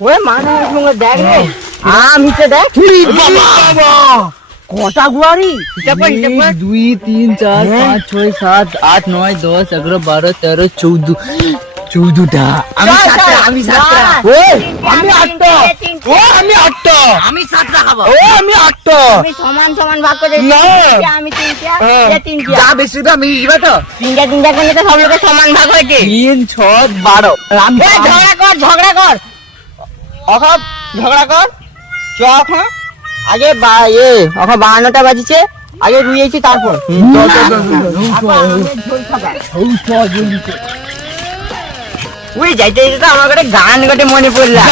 ওই মানুষ দেখ রে আমিতে দেখ বাবা কটা গুয়ারি হিসাব কর 2 3 4 5 6 7 8 9 10 11 12 13 14টা আমি সাতটা আমি 8টা আমি সাতটা খাবো আমি 8টা আমি সমান সমান ভাগ করে না। আমি তিনটা এ তিনটা যা বেশি তো আমি দিবা তো তিনটা করলে তো সব লোকের সমান ভাগ হয়েছে 3 6 12 আমি এ ঝগড়া কর অখব ঝগড়া কর চক হ্যাঁ আগে অখব 52টা বাজিছে আগে রুইয়েছি তারপর ওই যাইতে যাইতে তো আমার একটা গান গোটে মনে পড়লা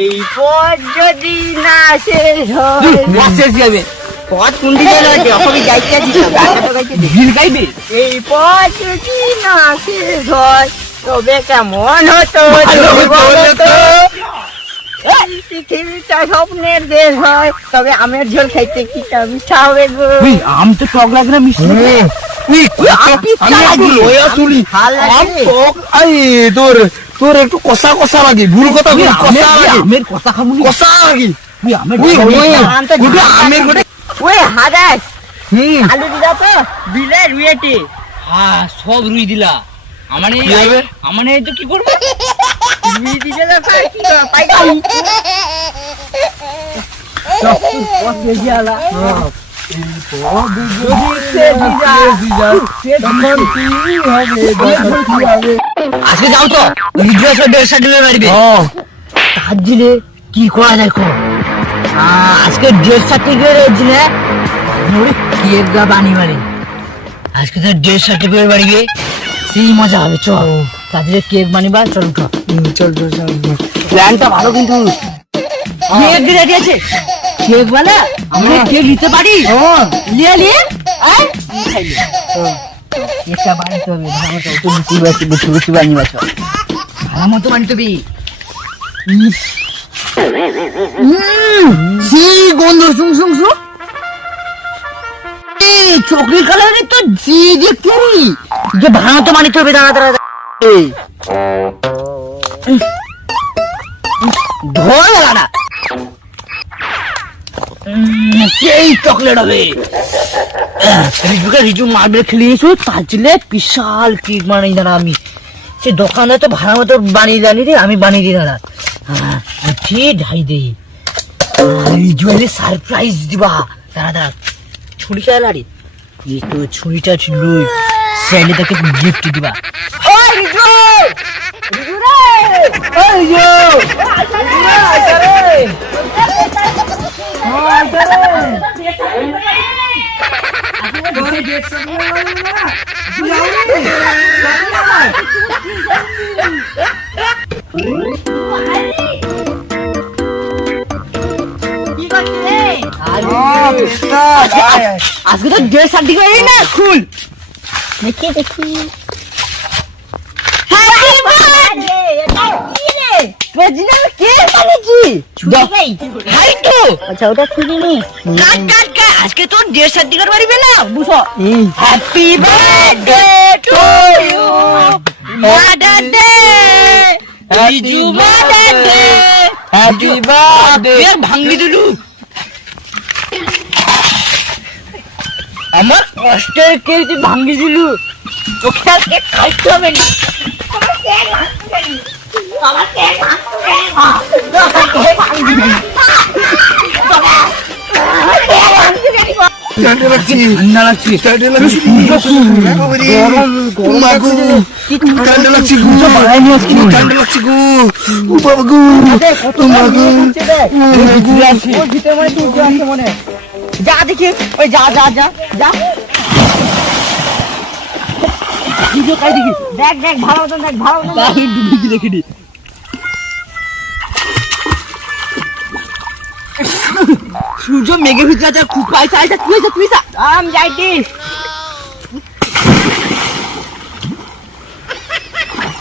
এই পথ যদি না শেষ হয় শেষ যাবে পথ কোন দিকে রয়েছে অখবই যাইতে যাচ্ছি গানটা তো গাইতে দে। ভিড় গাইবে এই পথ যদি না শেষ হয় তবে কেমন হতো তুমি বলো তো? এই পৃথিবীটা স্বপ্নের দেশ হয় তবে আমের ঝোল খাইতে কি মিঠা হবে গো আম তো টক লাগে না মিষ্টি তোর একটু কষা কষা লাগে ভুল কথা কষা লাগে আমের কষা খাবো কষা লাগে আমের গোটে ওই হাজার আলু দিদা তো বিলে রুয়েটি হ্যাঁ সব রুই দিলা আমার এই তো কি করবো রুই দিলে তো কি পাইকা আজকে যাও তো 150 মারবে তার দিলে কি করা দেখো আজকে 150 দিলে কেক গা বানি মারি আজকে তো 150 বাড়িবে সেই মজা হবে চল তাদের কেক বানিবা চল উঠো চল প্ল্যানটা ভালো কিন্তু কেক রেডি আছে কেক বানা আমরা কেক নিতে পারি লিয়ে কেকটা বানাতে হবে ভালো তো বেশি বানিবা চল ভালো মতো বানিতে হবে গন্ধ শুং চকলেট কালারের তো জি দেখতে যে ভালো তো বানিতে হবে দাঁড়া ধর না সেই চকলেট হবে রিজু মার্বেল খেলে এসো তার জন্য বিশাল কেক বানাই দাঁড়া আমি সে দোকানে তো ভালো মতো বানিয়ে জানি রে আমি বানিয়ে দিই দাঁড়া ঠিক ঢাই দিই রিজু এলে সারপ্রাইজ দিবা দাঁড়া ছুরি চালারি এই তো ছুরিটা ছিল স্যান্ডে তাকে গিফট দিবা ওই রিজু রে ওই যো আজকে তো 150 করে না খুল দেখি আচ্ছা ওটা খুলিনি আজকে তোর 150 করে বাড়িবে না বুঝো happy birthday to you mother day রিজু মাদার ডে হ্যাপি বার্থডে ভাঙি দিলু আমার কষ্টের কেক ভাঙি দিলু তোকে আজকে খাইতে হবে না ঠান্ডা লাগছে যা দেখি ওই যা দেখ ভালো মতন দেখি দি সূর্য মেঘে ভিতরে যা খুব পাইছে তুই যাইতি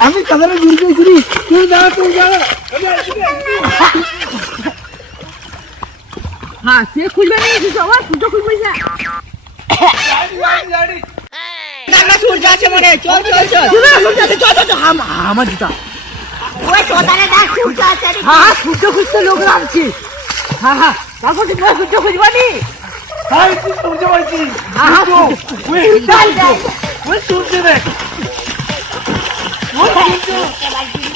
আমি কাদারে ঘুরে গেছি তুই যা হ্যাঁ সে খুলবে না সূর্য খুলবে না সূর্য আছে মনে চল আমার জুতা ওই চোদানে দেখ সূর্য আছে হ্যাঁ সূর্য খুঁজতে লোক রাখছি। হ্যাঁ তারপর সূর্য খুঁজবানি। হ্যাঁ তুই বুঝতে পারছিস হ্যাঁ ওই সূর্য দেখ ওই সূর্য